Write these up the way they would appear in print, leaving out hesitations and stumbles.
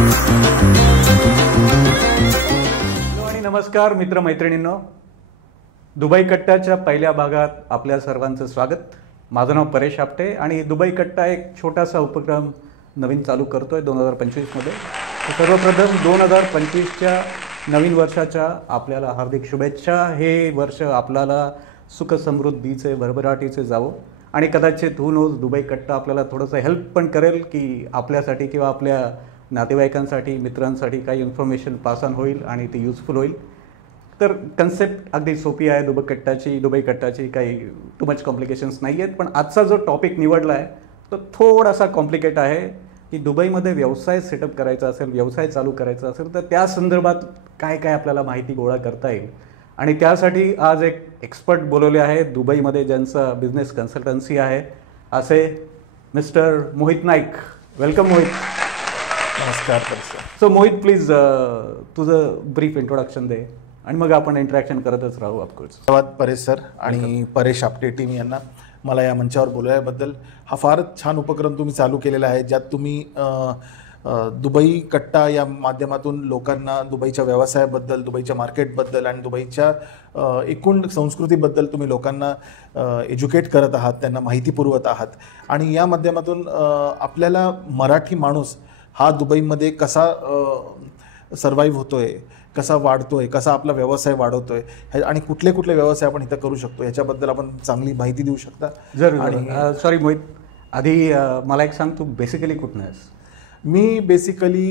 Hello आणि नमस्कार मित्रमैत्रिणींनो, Dubai कट्टाच्या पहिल्या भागात आपल्या सर्वांचं स्वागत. माझं नाव परेश आपटे आणि दुबई कट्टा एक छोटासा उपक्रम नवीन चालू करतोय 2025मध्ये. सर्वप्रथम 2025च्या नवीन वर्षाच्या आपल्याला हार्दिक शुभेच्छा. हे वर्ष आपल्याला सुख समृद्धीचे भरभराटीचे जावो आणि कदाचित हू नोज दुबई कट्टा आपल्याला थोडंसं हेल्प पण करेल की आपल्यासाठी किंवा आपल्या नातेवाईकांसाठी मित्रांसाठी काही इन्फॉर्मेशन पास ऑन होईल आणि ती युजफुल होईल. तर कन्सेप्ट अगदी सोपी आहे दुबई कट्टाची काही टू मच कॉम्प्लिकेशन्स नाही आहेत. पण आजचा जो टॉपिक निवडला आहे तो थोडासा कॉम्प्लिकेट आहे की दुबईमध्ये व्यवसाय सेटअप करायचा असेल, व्यवसाय चालू करायचा असेल तर त्या संदर्भात काय काय आपल्याला माहिती गोळा करता येईल. आणि त्यासाठी आज एक एक्सपर्ट बोलवले आहे दुबईमध्ये ज्यांचा बिझनेस कन्सल्टन्सी आहे असे मिस्टर मोहित नाईक. वेलकम मोहित. नमस्कार. सो मोहित, प्लीज तुझं ब्रीफ इंट्रोडक्शन दे आणि मग आपण इंटरॅक्शन करतच राहू. ऑफकोर्स. धन्यवाद परेश सर आणि परेश आपटे टीम यांना मला या मंचावर बोलवल्याबद्दल. हा फारच छान उपक्रम तुम्ही चालू केलेला आहे ज्यात तुम्ही दुबई कट्टा या माध्यमातून लोकांना दुबईच्या व्यवसायाबद्दल, दुबईच्या मार्केटबद्दल आणि दुबईच्या एकूण संस्कृतीबद्दल तुम्ही लोकांना एज्युकेट करत आहात, त्यांना माहिती पुरवत आहात. आणि या माध्यमातून आपल्याला मराठी माणूस हा दुबईमध्ये कसा सर्वाईव्ह होतोय, कसा वाढतोय, कसा आपला व्यवसाय वाढवतोय आणि कुठले कुठले व्यवसाय आपण इथं करू शकतो याच्याबद्दल आपण चांगली माहिती देऊ शकता. जरूर. आणि सॉरी मोहित, आधी मला एक सांग, तू बेसिकली कुठून आहेस? मी बेसिकली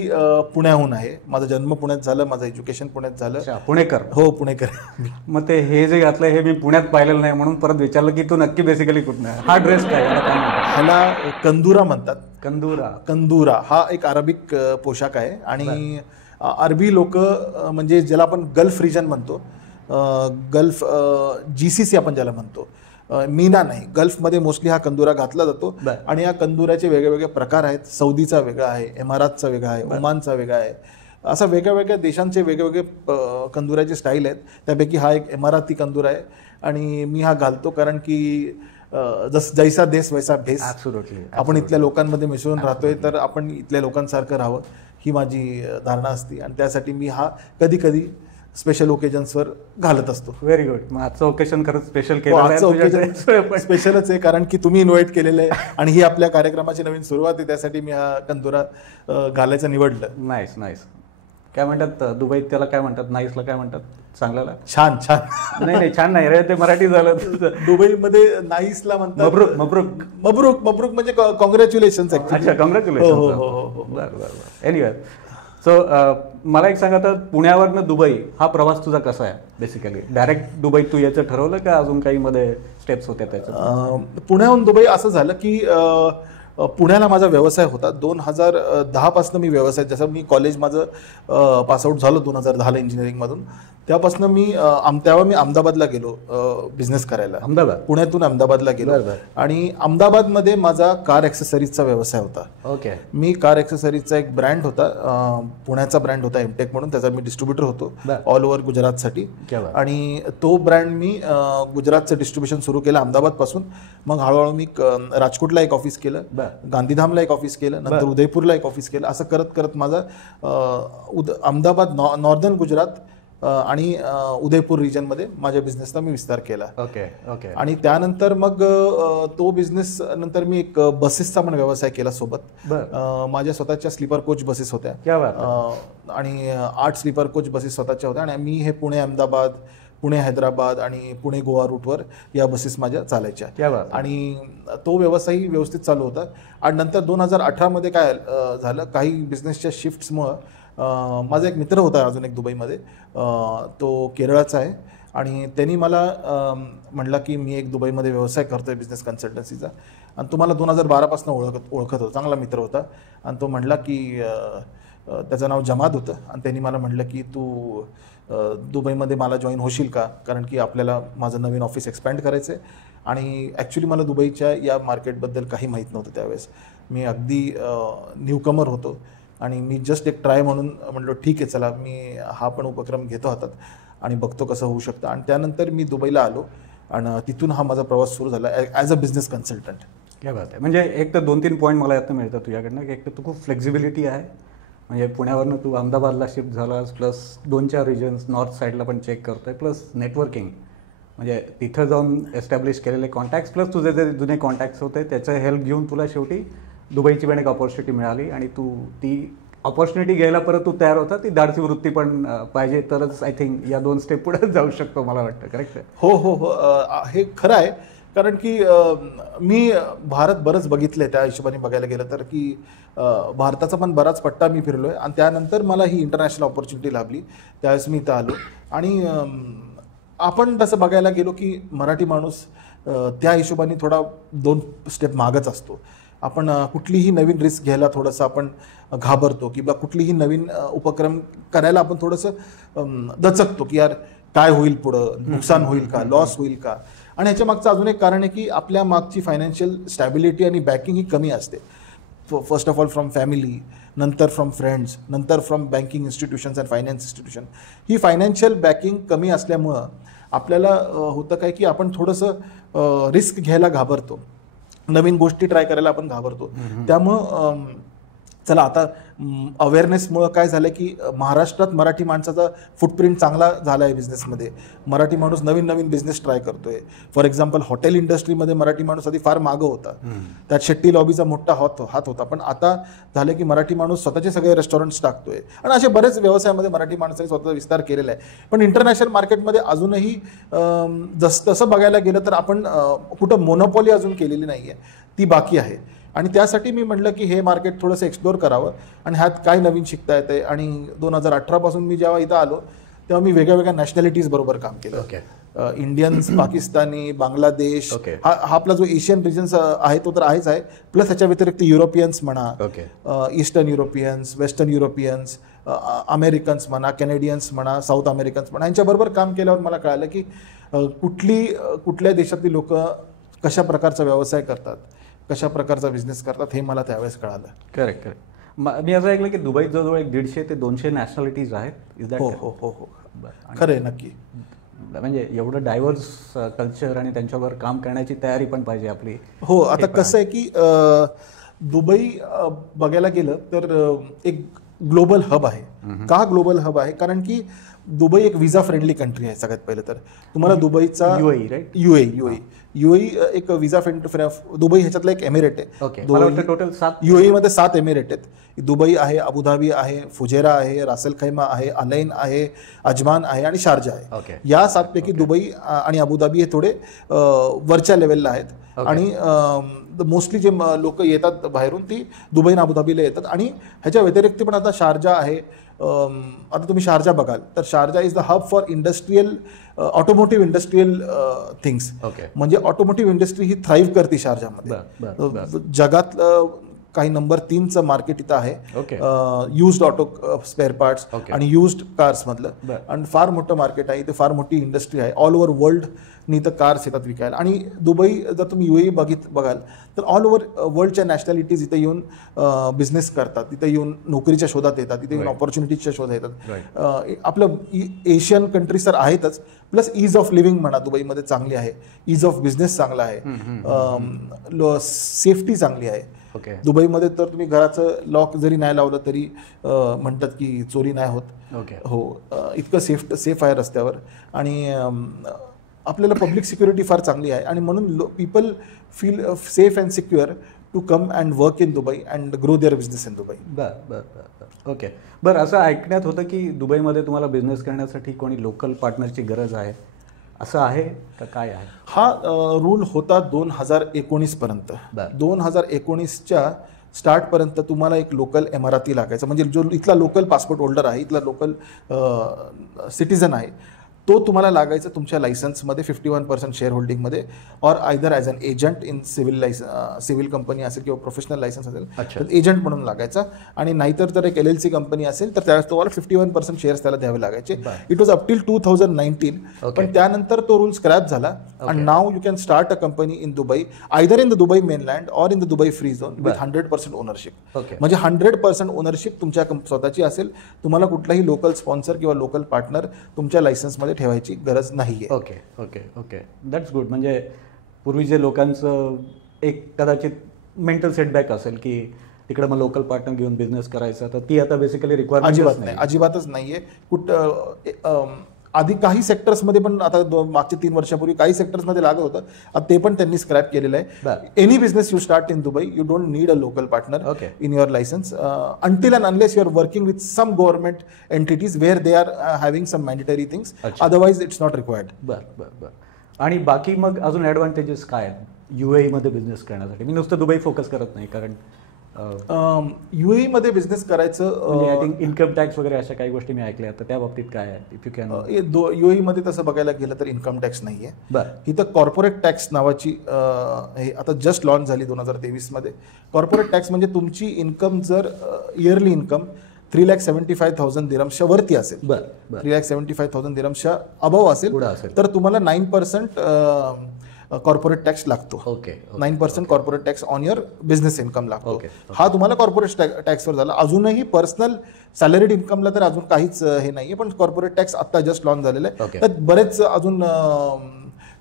पुण्याहून आहे. माझा जन्म पुण्यात झालं, माझं एज्युकेशन पुण्यात झालं. पुणेकर? हो, पुणेकर. मग ते हे जे घातलं हे मी पुण्यात पाहिलेलं नाही म्हणून परत विचारलं की तू नक्की बेसिकली कुठून आहे. हा ड्रेस काय? ह्याला कंदुरा म्हणतात. कंदुरा हा एक अरबिक पोशाख आहे आणि अरबी लोक म्हणजे ज्याला आपण गल्फ रिजन म्हणतो, गल्फ GCC आपण ज्याला म्हणतो, मीना नाही, गल्फमध्ये मोस्टली हा कंदुरा घातला जातो. आणि या कंदुऱ्याचे वेगवेगळे प्रकार आहेत. सौदीचा वेगळा आहे, एमारातचा वेगळा आहे, ओमानचा वेगळा आहे. असा वेगळ्या देशांचे वेगवेगळे कंदुऱ्याचे स्टाईल आहेत. त्यापैकी हा एक एमाराती कंदुरा आहे आणि मी हा घालतो कारण की जैसा देश वैसा भेस. आपण इथल्या लोकांमध्ये मिसळून राहतोय तर आपण इथल्या लोकांसारखं राहावं ही माझी धारणा असते आणि त्यासाठी मी हा कधी कधी स्पेशल ओकेजन्सवर घालत असतो. Very good. मग आजचं ओकेजन खरंच स्पेशल केलं. स्पेशलच आहे कारण की तुम्ही इन्व्हाइट केलेलं आहे आणि ही आपल्या कार्यक्रमाची नवीन सुरुवात आहे, त्यासाठी मी हा कंदुरा घालायचं निवडलं. Nice nice. काय म्हणतात दुबईत त्याला, काय म्हणतात नाईसला, काय म्हणतात चांगल्याला? छान. नाही छान नाही रे, ते मराठी झालं. दुबईमध्ये नाईसला म्हणतात मब्रुक. मब्रुक म्हणजे कॉंग्रॅच्युलेशन्स. अच्छा, कॉंग्रॅच्युलेशन. बरं. एनिवे, सो मला एक सांगा, तर पुण्यावरनं दुबई हा प्रवास तुझा कसा आहे? बेसिकली डायरेक्ट दुबई तू याचं ठरवलं का अजून काही मध्ये स्टेप्स होत्या त्याच्या? पुण्याहून दुबई असं झालं की पुण्याला माझा व्यवसाय होता. 2010 पासून मी व्यवसाय, जसं मी कॉलेज माझं पासआउट झालो 2010ला इंजिनिअरिंगमधून, त्यापासून मी तेव्हा मी अहमदाबादला गेलो बिझनेस करायला. अहमदाबाद? पुण्यातून अहमदाबादला गेलो आणि अहमदाबादमध्ये माझा कार ॲक्सेसरीजचा व्यवसाय होता. ओके. मी कार ॲक्सेसरीजचा एक ब्रँड होता, पुण्याचा ब्रँड होता एमटेक म्हणून, त्याचा मी डिस्ट्रीब्युटर होतो ऑल ओव्हर गुजरातसाठी. आणि तो ब्रँड मी गुजरातचं डिस्ट्रीब्युशन सुरू केलं अहमदाबादपासून. मग हळूहळू मी राजकोटला एक ऑफिस केलं, गांधीधामला एक ऑफिस केलं, नंतर उदयपूरला एक ऑफिस केलं. असं करत करत माझा अहमदाबाद, नॉर्दर्न गुजरात आणि उदयपूर रिजनमध्ये माझ्या बिझनेसचा मी विस्तार केला. ओके. आणि त्यानंतर मग तो बिझनेस नंतर मी एक बसेसचा पण व्यवसाय केला सोबत. माझ्या स्वतःच्या स्लीपर कोच बसेस होत्या आणि 8 स्लीपर कोच बसेस स्वतःच्या होत्या आणि मी हे पुणे अहमदाबाद, पुणे हैदराबाद आणि पुणे गोवा रूटवर या बसेस माझ्या चालायच्या आणि तो व्यवसायही व्यवस्थित चालू होता. आणि नंतर 2018मध्ये काय झालं, काही बिझनेसच्या शिफ्ट्समुळं माझा एक मित्र होता अजून एक दुबईमध्ये, तो केरळाचा आहे आणि त्यांनी मला म्हटलं की मी एक दुबईमध्ये व्यवसाय करतोय बिझनेस कन्सल्टन्सीचा आणि तो मला 2012 पासून ओळखत होता, चांगला मित्र होता. आणि तो म्हटला की त्याचं नाव जमाद होतं आणि त्यांनी मला म्हटलं की तू दुबईमध्ये मला जॉईन होशील का, कारण की आपल्याला माझं नवीन ऑफिस एक्सपॅन्ड करायचं आहे. आणि ॲक्च्युली मला दुबईच्या या मार्केटबद्दल काही माहीत नव्हतं त्यावेळेस. मी अगदी न्यूकमर होतो आणि मी जस्ट एक ट्राय म्हणून म्हटलं ठीक आहे चला मी हा पण उपक्रम घेतो हातात आणि बघतो कसं होऊ शकतं. आणि त्यानंतर मी दुबईला आलो आणि तिथून हा माझा प्रवास सुरू झाला ॲज अ बिझनेस कन्सल्टंट. क्या बात आहे. म्हणजे एक तर 2-3 पॉईंट मला यातनं मिळतात तुझ्याकडनं की एक तर तू खूप फ्लेक्झिबिलिटी आहे म्हणजे पुण्यावरनं तू अहमदाबादला शिफ्ट झालास, प्लस 2-4 रिजन्स नॉर्थ साईडला पण चेक करतोय, प्लस नेटवर्किंग म्हणजे तिथं जाऊन एस्टॅब्लिश केलेले कॉन्टॅक्ट्स, प्लस तुझे जे जुने कॉन्टॅक्ट्स होते त्याचं हेल्प घेऊन तुला शेवटी दुबईची पण एक ऑपॉर्च्युनिटी मिळाली आणि तू ती ऑपॉर्च्युनिटी घ्यायला परत तू तयार होता. ती धाडसी वृत्ती पण पाहिजे तरच आय थिंक या 2 स्टेप पुढे जाऊ शकतो मला वाटतं. करेक्ट आहे? हो हो हो, हे खरं आहे. कारण की मी भारत बरंच बघितलं आहे, त्या हिशोबाने बघायला गेलं तर की भारताचा पण बराच पट्टा मी फिरलो आहे आणि त्यानंतर मला ही इंटरनॅशनल ऑपॉर्च्युनिटी लाभली. त्यावेळेस मी इथं आलो आणि आपण तसं बघायला गेलो की मराठी माणूस त्या हिशोबाने थोडा 2 स्टेप मागच असतो. आपण कुठलीही नवीन रिस्क घ्यायला थोडंसं आपण घाबरतो किंवा कुठलीही नवीन उपक्रम करायला आपण थोडंसं दचकतो की यार काय होईल, पुढं नुकसान होईल का, लॉस होईल का. आणि ह्याच्या मागचं अजून एक कारण आहे की आपल्या मागची फायनान्शियल स्टॅबिलिटी आणि बॅकिंग ही कमी असते. First of all from family, नंतर फ्रॉम फ्रेंड्स, नंतर from banking institutions and finance institution. He financial backing कमी असल्यामुळं आपल्याला होतं काय की आपण थोडंसं रिस्क घ्यायला घाबरतो, नवीन गोष्टी ट्राय करायला आपण घाबरतो. त्यामुळं चला आता अवेअरनेसमुळं काय झालं की महाराष्ट्रात मराठी माणसाचा फुटप्रिंट चांगला झाला आहे बिझनेसमध्ये. मराठी माणूस नवीन नवीन बिझनेस ट्राय करतोय. फॉर एक्झाम्पल हॉटेल इंडस्ट्रीमध्ये मराठी माणूस आधी फार मागं होता, त्यात शेट्टी लॉबीचा मोठा हात होता. पण आता झालं की मराठी माणूस स्वतःचे सगळे रेस्टॉरंट्स टाकतोय आणि असे बरेच व्यवसायामध्ये मराठी माणसाने स्वतःचा विस्तार केलेला आहे. पण इंटरनॅशनल मार्केटमध्ये अजूनही तसं बघायला गेलं तर आपण कुठं मोनोपॉली अजून केलेली नाही आहे, ती बाकी आहे. आणि त्यासाठी मी म्हटलं की हे मार्केट थोडंसं एक्सप्लोअर करावं आणि ह्यात काय नवीन शिकता येते. आणि 2018 पासून मी जेव्हा इथं आलो तेव्हा मी वेगळ्या वेगळ्या नॅशनॅलिटीज बरोबर काम केलं. इंडियन्स, पाकिस्तानी, बांगलादेश, हा आपला जो एशियन रिजन्स आहे तो तर आहेच आहे, प्लस ह्याच्या व्यतिरिक्त युरोपियन्स म्हणा, eastern Europeans, western Europeans, Americans म्हणा, कॅनेडियन्स म्हणा, साऊथ अमेरिकन्स म्हणा, यांच्याबरोबर काम केल्यावर मला कळालं की कुठल्या देशातली लोक कशा प्रकारचा व्यवसाय करतात, कशा प्रकारचा बिझनेस करतात, हे मला त्यावेळेस कळालं. करेक्ट. मी असं ऐकलं की दुबईत जवळजवळ 150 ते 200 नॅशनॅलिटीज आहेत. Is that? हो हो हो हो, खरं आहे, नक्की. म्हणजे एवढं डायव्हर्स कल्चर आणि त्यांच्यावर काम करण्याची तयारी पण पाहिजे आपली. हो, आता कसं आहे की दुबई बघायला गेलं तर एक ग्लोबल हब आहे. का ग्लोबल हब आहे? कारण की दुबई एक व्हिसा फ्रेंडली कंट्री आहे. सगळ्यात पहिले तर तुम्हाला दुबईचा युएई एक व्हिसा फ्रेंड, दुबई ह्याच्यातला एक एमिरेट आहे. टोटल 7 युएई मध्ये 7 एमिरेट आहेत. दुबई आहे, अबुधाबी आहे, फुजेरा आहे, रासेल खैमा आहे, अलैन आहे, अजमान आहे आणि शारजा आहे. या 7 पैकी दुबई आणि अबुधाबी हे थोडे वरच्या लेवलला आहेत. आणि मोस्टली जे लोक येतात बाहेरून ती दुबई आणि अबुधाबीला येतात. आणि ह्याच्या व्यतिरिक्त पण आता शारजा आहे. आता तुम्ही शारजा बघाल तर Sharjah is the hub for industrial, automotive industrial things. म्हणजे ऑटोमोटिव्ह इंडस्ट्री ही थ्राईव्ह करते शारजामध्ये. जगात काही नंबर 3चं मार्केट इथं आहे युज्ड ऑटो स्पेअर पार्ट्स आणि युज्ड कार्स मधलं. आणि फार मोठं मार्केट आहे इथे, फार मोठी इंडस्ट्री आहे. ऑल ओव्हर वर्ल्ड नी इथं कार्स येतात विकायला. आणि दुबई जर तुम्ही युएई बघाल तर ऑल ओव्हर वर्ल्डच्या नॅशनॅलिटीज इथे येऊन बिझनेस करतात, तिथे येऊन नोकरीच्या शोधात येतात, तिथे येऊन ऑपॉर्च्युनिटीजच्या शोधात येतात. आपलं एशियन कंट्रीज तर आहेतच, प्लस ईज ऑफ लिव्हिंग म्हणा दुबईमध्ये चांगली आहे, ईज ऑफ बिझनेस चांगला आहे, सेफ्टी चांगली आहे. दुबईमध्ये तर तुम्ही घराचं लॉक जरी नाही लावलं तरी म्हणतात की चोरी नाही होत. हो, इतकं सेफ आहे रस्त्यावर. आणि आपल्याला पब्लिक सिक्युरिटी फार चांगली आहे. आणि म्हणून people feel safe and secure to come and work in Dubai and grow their business in Dubai. बरं, असं ऐकण्यात होतं की दुबईमध्ये तुम्हाला बिझनेस करण्यासाठी कोणी लोकल पार्टनरची गरज आहे, असं आहे का, काय आहे? हा रूल होता 2019 पर्यंत. 2019च्या स्टार्टपर्यंत तुम्हाला एक लोकल एमआरआती लागायचा. म्हणजे जो इथला लोकल पासपोर्ट होल्डर आहे, इथला लोकल सिटीजन आहे, तो तुम्हाला लागायचा तुमच्या लायसन्समध्ये 51% शेअर होल्डिंगमध्ये, और either as an agent in civil company असेल किंवा प्रोफेशनल लायसन्स असेल तर एजंट म्हणून लागायचा. आणि नाहीतर तर एक LLC कंपनी असेल तर त्यावेळेस तुम्हाला 51% शेअर्स त्याला द्यावे लागायचे. It was up till 2019. पण त्यानंतर तो रूल स्क्रॅप झाला. आणि now you can start a company in Dubai, either in the Dubai mainland और in the Dubai free zone with 100% ownership. म्हणजे 100% ओनरशिप तुमच्या स्वतःची असेल. तुम्हाला कुठलाही लोकल स्पॉन्सर किंवा लोकल पार्टनर तुमच्या लायसन्समध्ये ठेवायची गरज नाही आहे. Okay, that's good. म्हणजे पूर्वी जे लोकांचं एक कदाचित मेंटल सेटबॅक असेल की तिकडे मग लोकल पार्टनर घेऊन बिझनेस करायचा, तर ती आता बेसिकली रिक्वायरमेंट अजिबातच नाहीये. आधी काही सेक्टर्समध्ये पण आता मागच्या 3 वर्षापूर्वी काही सेक्टर्समध्ये लागत होतं, आता ते पण त्यांनी स्क्रॅप केलेलं आहे. Any business you start in Dubai, you don't need a local partner in your licence until and unless you are working with some government entities where they are having some mandatory things, otherwise it's not required. बरं. आणि बाकी मग अजून advantages काय आहेत UAE मध्ये business करण्यासाठी? मी नुसतं दुबई फोकस करत नाही, कारण UAE मध्ये बिझनेस करायचं आय थिंक इन्कम टॅक्स वगैरे अशा काही गोष्टी मी ऐकल्या, तर त्या बाबतीत काय आहे इफ यू कॅन? UAE मध्ये तसं बघायला गेलं तर इन्कम टॅक्स नाहीये. इथं कॉर्पोरेट टॅक्स नावाची हे आता जस्ट लॉन्च झाली 2023 मध्ये. कॉर्पोरेट टॅक्स म्हणजे तुमची इन्कम जर इयरली इन्कम 3,75,000 दिरहम्सच्या वरती असेल, 3,75,000 दिरहम्सच्या अबव असेल तर तुम्हाला 9% कॉर्पोरेट टॅक्स लागतो. 9% corporate tax on your business income लागतो. हा तुम्हाला कॉर्पोरेट टॅक्सवर झाला. अजूनही पर्सनल सॅलरीड इन्कमला तर अजून काहीच हे नाहीये, पण कॉर्पोरेट टॅक्स आता जस्ट लॉन्च झालेला आहे. तर बरेच अजून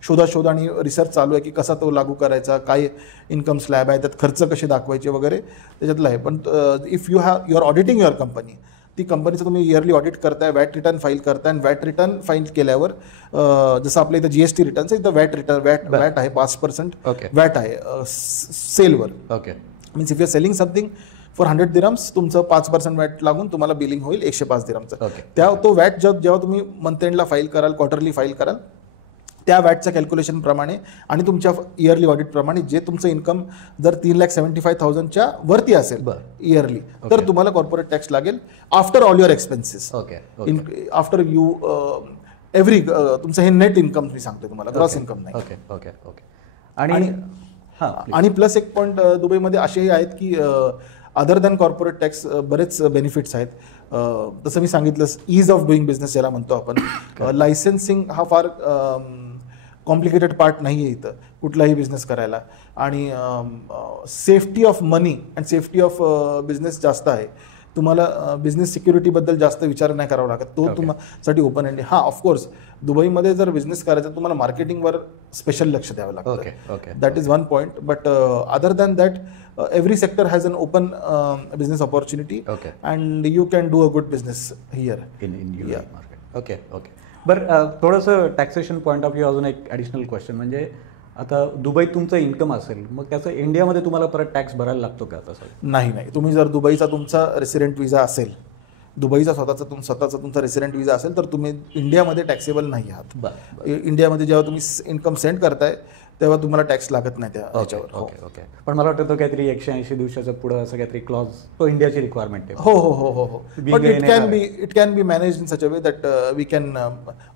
शोध आणि रिसर्च चालू आहे की कसा तो लागू करायचा, काय इन्कम स्लॅब आहे, त्यात खर्च कसे दाखवायचे वगैरे त्याच्यातलं आहे. पण if you are auditing your company, ती कंपनीचं तुम्ही इयरली ऑडिट करताय, वॅट रिटर्न फाईल करताय, आणि वॅट रिटर्न फाईल केल्यावर जसं आपल्या इथं GST रिटर्न्स आहे, इथं वॅट आहे 5% वॅट आहे सेलवर. Means if you are selling something for 100 dirhams, तुमचं 5% वॅट लागून तुम्हाला बिलिंग होईल 105 दिरहमचं. तो वॅट जेव्हा तुम्ही मंथ एंडला फाईल कराल, क्वार्टरली फाईल कराल, त्या वॅटच्या कॅल्क्युलेशन प्रमाणे आणि तुमच्या इयरली ऑडिट प्रमाणे जे तुमचं इन्कम जर 3,75,000च्या वरती असेल इयरली, तर तुम्हाला कॉर्पोरेट टॅक्स लागेल after all your expenses. After you every तुमचं हे नेट इन्कम मी सांगतो तुम्हाला, ग्रॉस इन्कम नाही. आणि प्लस एक पॉईंट दुबईमध्ये असेही आहेत की अदर दॅन कॉर्पोरेट टॅक्स बरेच बेनिफिट्स आहेत. तसं मी सांगितलं, इज ऑफ डुईंग बिझनेस ज्याला म्हणतो आपण. लायसन्सिंग हा फार कॉम्प्लिकेटेड पार्ट नाही आहे इथं कुठलाही बिझनेस करायला. आणि safety of money and safety of business जास्त आहे. तुम्हाला बिझनेस सिक्युरिटीबद्दल जास्त विचार नाही करावा लागत, तो तुम्हासाठी ओपन एंड. हां, ऑफकोर्स दुबईमध्ये जर बिझनेस करायचा तुम्हाला मार्केटिंगवर स्पेशल लक्ष द्यावं लागतं. That is one point. But other than that every sector has an open business opportunity, and you can do a good business here in UAE market. Okay. बरं, थोडंसं टॅक्सेशन पॉईंट ऑफ व्ह्यू अजून एक additional question, म्हणजे आता दुबईत तुमचं income असेल, मग त्याचं इंडियामध्ये तुम्हाला परत टॅक्स भरायला लागतो का? तसं नाही. तुम्ही जर दुबईचा तुमचा रेसिडेंट विजा असेल, दुबईचा स्वतःचा तुमचा रेसिडेंट विजा असेल, तर तुम्ही इंडियामध्ये टॅक्सेबल नाही आहात. इंडियामध्ये जेव्हा तुम्ही इन्कम सेंड करताय तेव्हा तुम्हाला टॅक्स लागत नाही त्याच्यावर. ओके. पण मला वाटतं तो काहीतरी 180 दिवसाच्या पुढे असं काहीतरी क्लॉज, तो इंडियाची रिक्वायरमेंट आहे. हो. But it can be manage in such a way that we can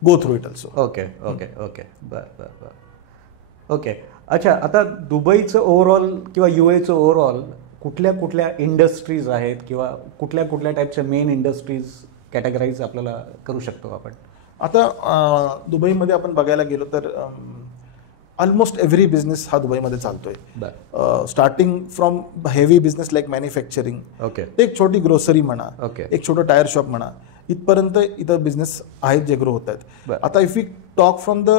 go through it also. Okay. बरं. ओके. अच्छा, आता दुबईचं ओव्हरऑल किंवा UAEचं ओव्हरऑल कुठल्या इंडस्ट्रीज आहेत किंवा कुठल्या टाईपच्या मेन इंडस्ट्रीज कॅटेगराईज आपल्याला करू शकतो आपण? आता दुबईमध्ये आपण बघायला गेलो तर ऑलमोस्ट एव्हरी बिझनेस हा दुबईमध्ये चालतोय. Starting from heavy business like manufacturing, एक छोटी ग्रोसरी म्हणा, एक छोटं टायर शॉप म्हणा, इथपर्यंत इथं बिझनेस आहेत जे ग्रो होत आहेत. आता if you talk from the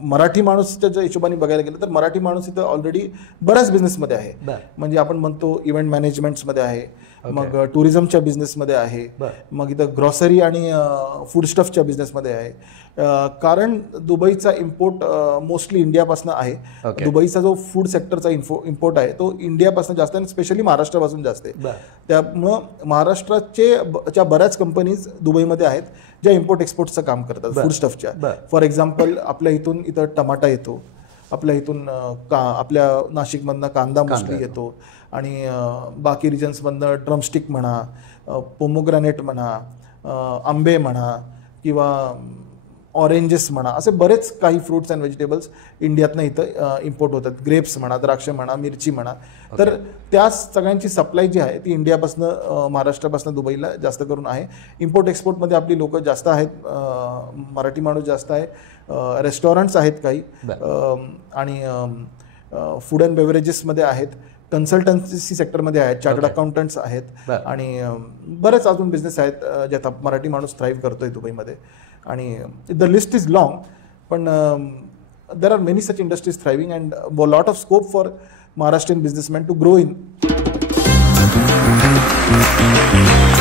Marathi माणूसच्या ज्या हिशोबाने बघायला गेलं तर मराठी माणूस इथं ऑलरेडी बऱ्याच बिझनेसमध्ये आहे. म्हणजे आपण म्हणतो इव्हेंट मॅनेजमेंटमध्ये आहे, मग टुरिझमच्या बिझनेसमध्ये आहे, मग इथं ग्रॉसरी आणि फूड स्टफच्या बिझनेसमध्ये आहे. कारण दुबईचा इम्पोर्ट मोस्टली इंडियापासून आहे. दुबईचा जो फूड सेक्टरचा इम्पोर्ट आहे तो इंडियापासून जास्त आहे, स्पेशली महाराष्ट्रापासून जास्त आहे. त्यामुळं महाराष्ट्राच्या बऱ्याच कंपनीज दुबईमध्ये आहेत ज्या इम्पोर्ट एक्सपोर्टचं काम करतात फूड स्टफच्या. फॉर एक्झाम्पल, आपल्या इथं टमाटा येतो, आपल्या इथून आपल्या नाशिकमधनं कांदा मोस्टली येतो, आणि बाकी रिजन्समधनं ड्रमस्टिक म्हणा, पोमोग्रॅनेट म्हणा, आंबे म्हणा, किंवा ऑरेंजेस म्हणा, असे बरेच काही फ्रुट्स अँड व्हेजिटेबल्स इंडियातनं इथं इम्पोर्ट होतात. ग्रेप्स म्हणा, द्राक्ष म्हणा, मिरची म्हणा. तर त्या सगळ्यांची सप्लाय जी आहे ती इंडियापासनं महाराष्ट्रापासून दुबईला जास्त करून आहे. इम्पोर्ट एक्सपोर्टमध्ये आपली लोक जास्त आहेत, मराठी माणूस जास्त आहे, रेस्टॉरंट्स आहेत काही, आणि फूड अँड बेव्हरेजेसमध्ये आहेत, कन्सल्टन्सी सेक्टरमध्ये आहेत, चार्टर्ड अकाउंटंट्स आहेत, आणि बरेच अजून बिझनेस आहेत ज्यात मराठी माणूस थ्राईव्ह करतोय दुबईमध्ये. आणि द लिस्ट इज लॉंग, पण there are many such industries thriving and lot of scope for Maharashtrian businessman to grow in. धन्यवाद.